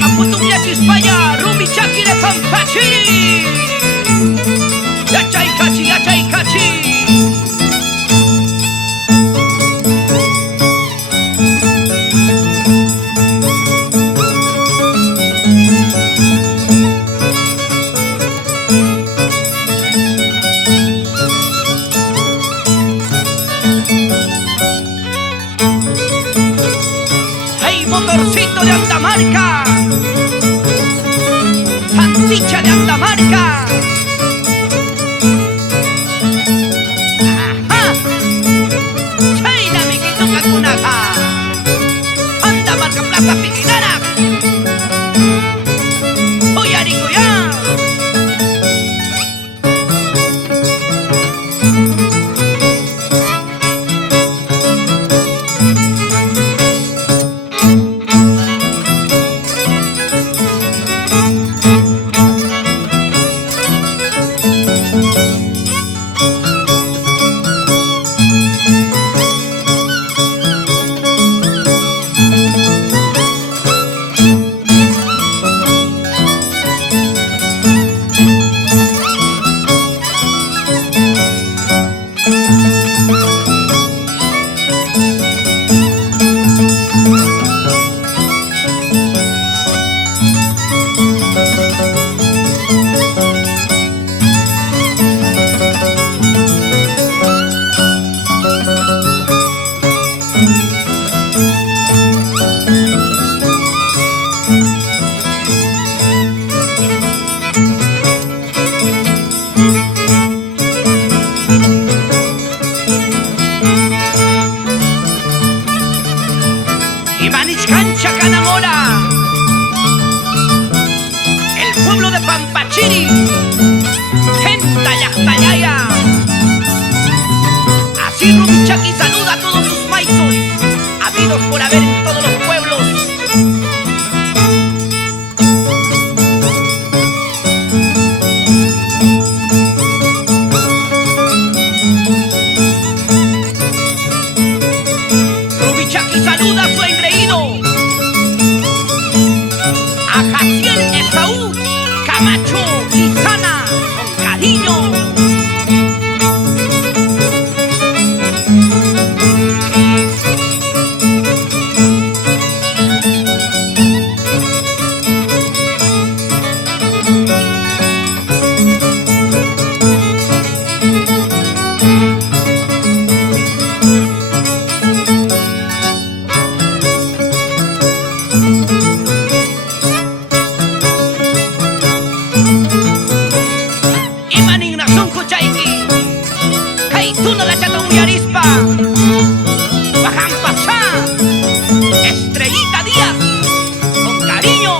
Maputumya Chispaya, Rumi Chaki de Pampachiri. Yachay Kachi, Yachay Kachi. ¡Hey, motorcito de Andamarca! ¡Santicha de Andamarca! ¡Ajá! ¡Chaina, amiguito Cacunaja! ¡Andamarca, Plaza Piquinara! ¡Oyaricuyá! Cancha Canamora, el pueblo de Pampachiri, Genta Yaxtayaya. Así Rumichaki saluda a todos sus maizos, habidos por haber en todos los pueblos. Rumichaki saluda a su engreído, a Jaciel Esaú Camacho y Sana, con cariño. Tú no la chata Uyarispa, Bajan Pasá, Estrellita Díaz, con cariño.